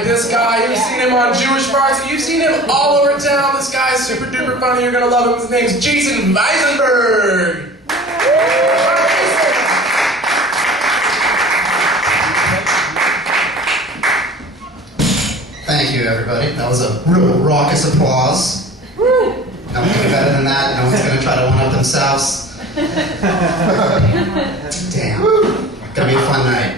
like this guy. You've seen him on Jewish Varsity. You've seen him all over town. This guy is super duper funny. You're gonna love him. His name's Visenberg. Thank you, everybody. That was a real raucous applause. No one's gonna be better than that. No one's gonna try to one-up themselves. Damn. Gonna be a fun night.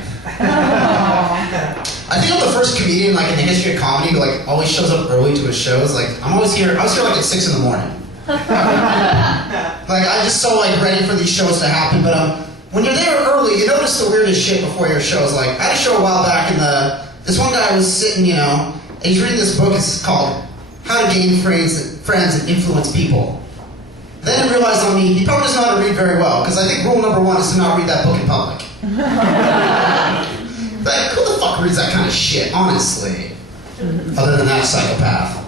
I think I'm the first comedian like in the history of comedy who like always shows up early to his shows. Like I was here like at 6 in the morning. Like I'm just so like ready for these shows to happen. But when you're there early, you notice the weirdest shit before your shows. Like I had a show a while back and this one guy was sitting, you know, and he's reading this book. It's called How to Gain Friends and Influence People. Then I realized on me, he probably doesn't know how to read very well, because I think rule number 1 is to not read that book in public. Like, who the fuck reads that kind of shit, honestly? Other than that psychopath.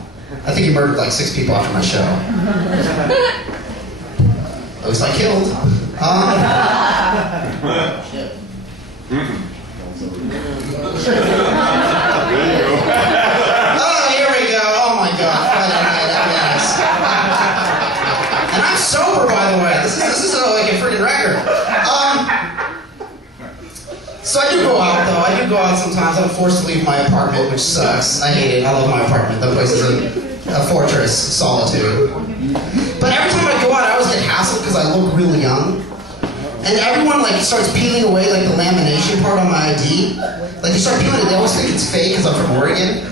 I think he murdered like 6 people after my show. At least I killed. Shit. Oh, here we go. Oh my god. Friday night, yes. And I'm sober, by the way. This is like a freaking record. So I do go out, though. I do go out sometimes. I'm forced to leave my apartment, which sucks. I hate it. I love my apartment. That place is a fortress, solitude. But every time I go out, I always get hassled because I look really young. And everyone like starts peeling away like the lamination part on my ID. Like they start peeling it. They always think it's fake because I'm from Oregon.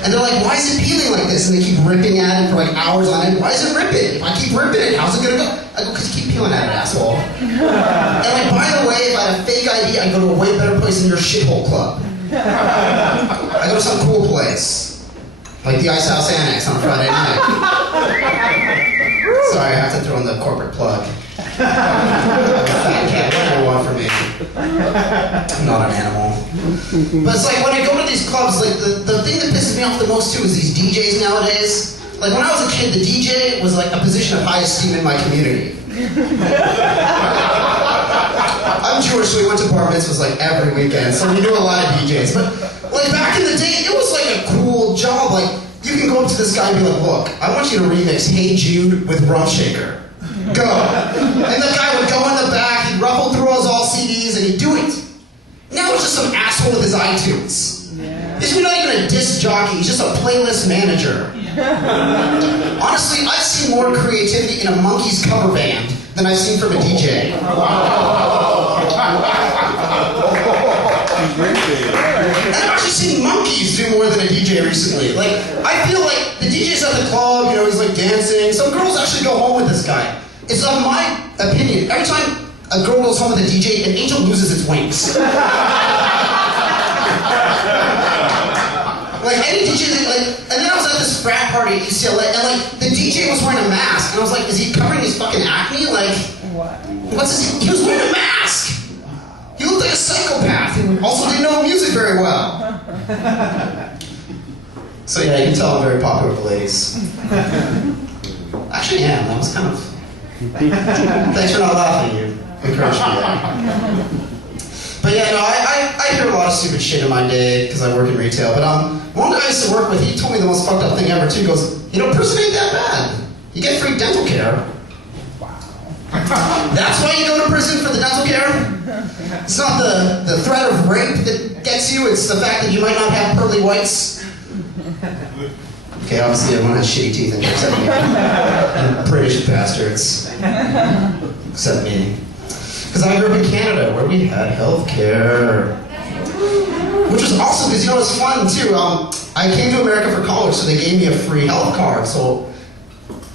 And they're like, why is it peeling like this? And they keep ripping at it for like hours on end. Why is it ripping? If I keep ripping it, how's it gonna go? I go, because you keep peeling at it, asshole. And like, by the way, if I had a fake ID, I'd go to a way better place than your shithole club. I go to some cool place. Like the Ice House Annex on a Friday night. Sorry, I have to throw in the corporate plug. I'm a fat cat, whatever you want from me. I'm not an animal. But it's like when I go to these clubs, like the thing that pisses me off the most too is these DJs nowadays. Like when I was a kid, the DJ was like a position of high esteem in my community. I'm Jewish, so we went to bar mitzvahs like every weekend, so we knew a lot of DJs. But like back in the day, it was like a cool job. Like you can go up to this guy and be like, look, I want you to remix Hey Jude with Rump Shaker. Go. And the guy would go in the back, he'd ruffle through his all CDs, and he'd do it. Now it's just some asshole with his iTunes. He's not even a disc jockey, he's just a playlist manager. Honestly, I've seen more creativity in a Monkees cover band than I've seen from a DJ. And I've actually seen Monkees do more than a DJ recently. Like, I feel like the DJ's at the club, you know, he's like dancing. Some girls actually go home with this guy. It's of my opinion, every time a girl goes home with a DJ, an angel loses its wings. Like any DJ, like, and then I was at this frat party at UCLA, and like the DJ was wearing a mask, and I was like, is he covering his fucking acne? Like, what's this? He was wearing a mask. He looked like a psychopath who also didn't know music very well. So yeah, you can tell I'm very popular with the ladies. Actually, I am. That was kind of. Thanks for not laughing. You encouraged me there. But yeah, no, I hear a lot of stupid shit in my day because I work in retail. But one guy I used to work with, he told me the most fucked up thing ever too. He goes, you know, prison ain't that bad. You get free dental care. Wow. That's why you go to prison for the dental care? It's not the threat of rape that gets you, it's the fact that you might not have pearly whites. Okay, obviously everyone has shitty teeth in here except me. And British bastards. Except me. Because I grew up in Canada, where we had health care. Which was awesome, because you know, it was fun too. I came to America for college, so they gave me a free health card. So,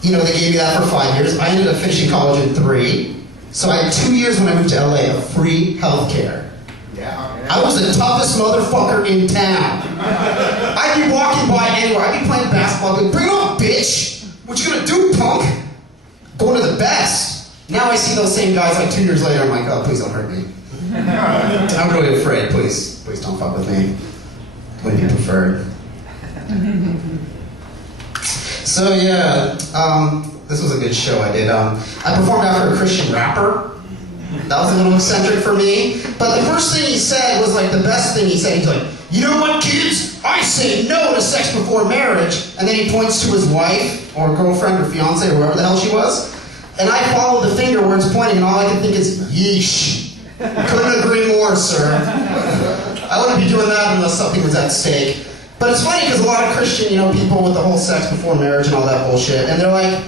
you know, they gave me that for 5 years. I ended up finishing college in 3. So I had 2 years when I moved to LA of free health care. I was the toughest motherfucker in town. I'd be walking by anywhere, I'd be playing basketball, I'd be, bring it on, bitch! What you gonna do, punk? Going to the best. Now I see those same guys like 2 years later, I'm like, oh, please don't hurt me. I'm really afraid, please don't fuck with me. Would be preferred. So yeah, this was a good show I did. I performed after a Christian rapper. That was a little eccentric for me. But the first thing he said was like the best thing he said. He's like, you know what, kids? I I say no to sex before marriage. And then he points to his wife, or girlfriend, or fiance, or whoever the hell she was. And I follow the finger where it's pointing, and all I can think is, yeesh. Couldn't agree more, sir. I wouldn't be doing that unless something was at stake. But it's funny because a lot of Christian, people with the whole sex before marriage and all that bullshit, and they're like,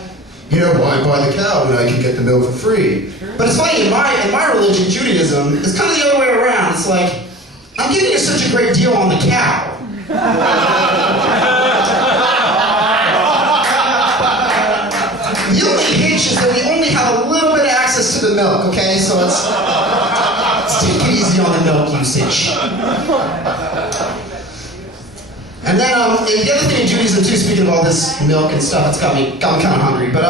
why buy the cow when I can get the milk for free? But it's funny, in my religion, Judaism, it's kind of the other way around. It's like, I'm giving you such a great deal on the cow. The only hitch is that we only have a little bit of access to the milk, okay? So let's take it easy on the milk usage. And then, the other thing in Judaism too, speaking of all this milk and stuff, it's got me kind of hungry, but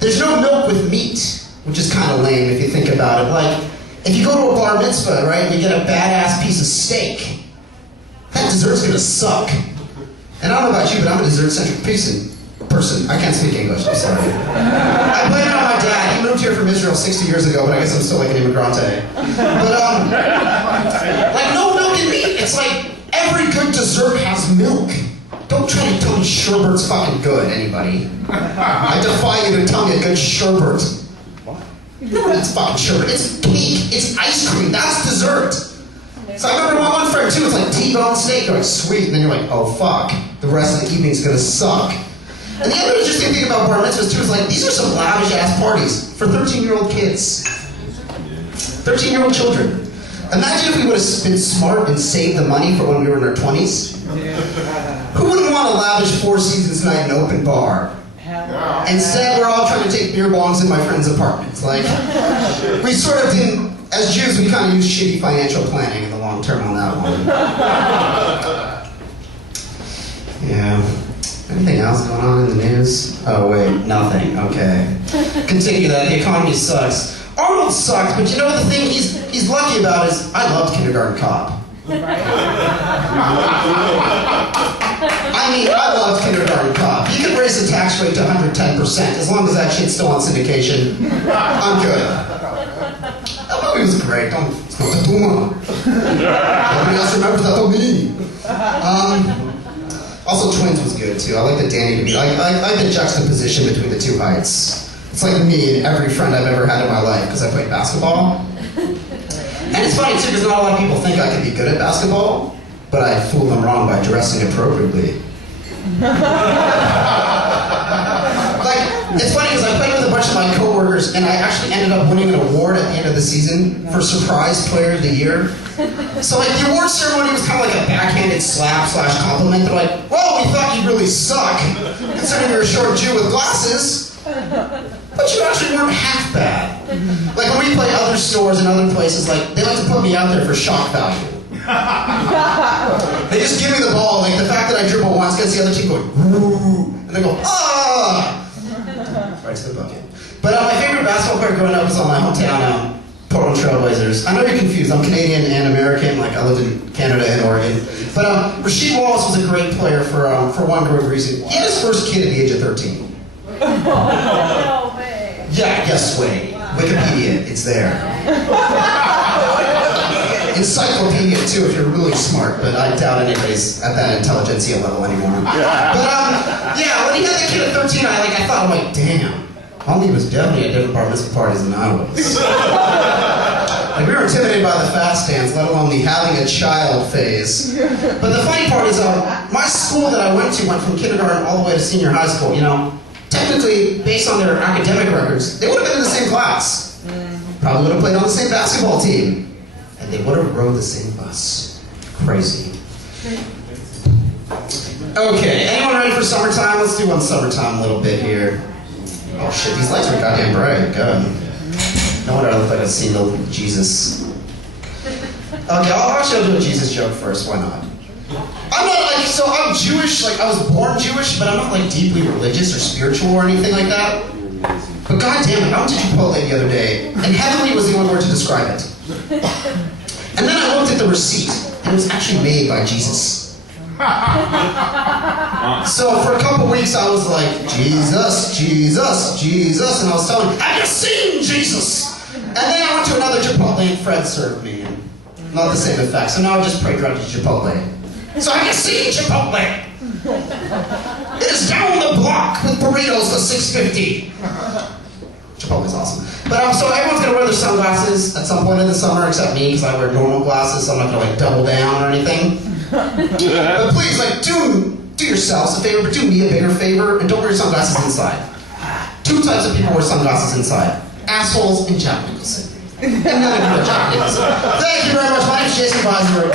there's no milk with meat, which is kind of lame if you think about it. Like, if you go to a bar mitzvah, right, and you get a badass piece of steak, that dessert's gonna suck. And I don't know about you, but I'm a dessert-centric person. I can't speak English, I'm sorry. I blame it on my dad. He moved here from Israel 60 years ago, but I guess I'm still like an immigrante. But, like, no milk and meat. It's like, every good dessert has milk. Don't try to tell me sherbet's fucking good, anybody. I defy you to tell me a good sherbet. It's fucking sherbet. It's cake. It's ice cream. That's dessert. So I remember my one friend, too, it's like T-bone steak. You're like, sweet. And then you're like, oh, fuck. The rest of the evening's gonna suck. And the other interesting thing about bar mitzvahs, too, is like, these are some lavish-ass parties for 13-year-old kids. 13-year-old children. Imagine if we would have been smart and saved the money for when we were in our 20s. Who wouldn't want a lavish Four Seasons night in an open bar? Instead, we're all trying to take beer bongs in my friend's apartments. Like, we sort of didn't, as Jews, we kind of use shitty financial planning in the long term on that one. Yeah. Anything else going on in the news? Oh, wait, nothing. Okay. Continue that. The economy sucks. Arnold sucked, but the thing he's lucky about is I loved Kindergarten Cop. I loved Kindergarten Cop. You could raise the tax rate to 110%, as long as that shit's still on syndication. I'm good. That movie was great. It's not the Puma. Nobody else remembers that but me. Also, Twins was good too. I like the Danny DeVito. I like the juxtaposition between the two heights. It's like me and every friend I've ever had in my life because I played basketball. And it's funny too because not a lot of people think I could be good at basketball, but I fooled them wrong by dressing appropriately. Like, it's funny because I played with a bunch of my coworkers and I actually ended up winning an award at the end of the season for Surprise Player of the Year. So like the award ceremony was kind of like a backhanded slap/compliment. They're like, well, we thought you really suck, considering you're a short Jew with glasses. But you actually weren't half bad. Like when we play other stores and other places, like they like to put me out there for shock value. They just give me the ball, like the fact that I dribble once gets the other team going, woo, and they go, ah! Right to the bucket. But my favorite basketball player growing up was on my hometown, Portland Trail Blazers. I know you're confused, I'm Canadian and American, like I lived in Canada and Oregon. But Rasheed Wallace was a great player for one good reason. He had his first kid at the age of 13. No way. Yeah, yes way. Wikipedia, it's there. Encyclopedia too, if you're really smart, but I doubt anybody's at that intelligentsia level anymore. But yeah, when he had the kid at 13, I thought, I'm like, damn, Holly was definitely at different bar mitzvah parties than I was. Like, we were intimidated by the fast dance, let alone the having a child phase. But the funny part is, my school that I went from kindergarten all the way to senior high school, technically, based on their academic records, they would have been in the same class. Probably would have played on the same basketball team. And they would have rode the same bus. Crazy. Okay, anyone ready for summertime? Let's do one summertime a little bit here. Oh shit, these lights are goddamn bright. God. No wonder I look like a single Jesus. Okay, I'll do a Jesus joke first. Why not? I'm not I'm Jewish, I was born Jewish, but I'm not deeply religious or spiritual or anything like that. But goddamn it, I went to Chipotle the other day, and heavenly was the only word to describe it. And then I looked at the receipt, and it was actually made by Jesus. So for a couple weeks I was like, Jesus, Jesus, Jesus, and I was telling him, have you seen Jesus? And then I went to another Chipotle and Fred served me, and not the same effect. So now I just pray directly to Chipotle. So have you seen Chipotle? It is down the block with burritos for $6.50. Chipotle's awesome. But so everyone's gonna wear their sunglasses at some point in the summer, except me, because I wear normal glasses, so I'm not gonna like double down or anything. But please, like, do yourselves a favor, but do me a bigger favor, and don't wear your sunglasses inside. 2 types of people wear sunglasses inside: assholes and Jack Nicholson. And none of you are Jack Nicholson. Thank you very much. My name's Jason Visenberg.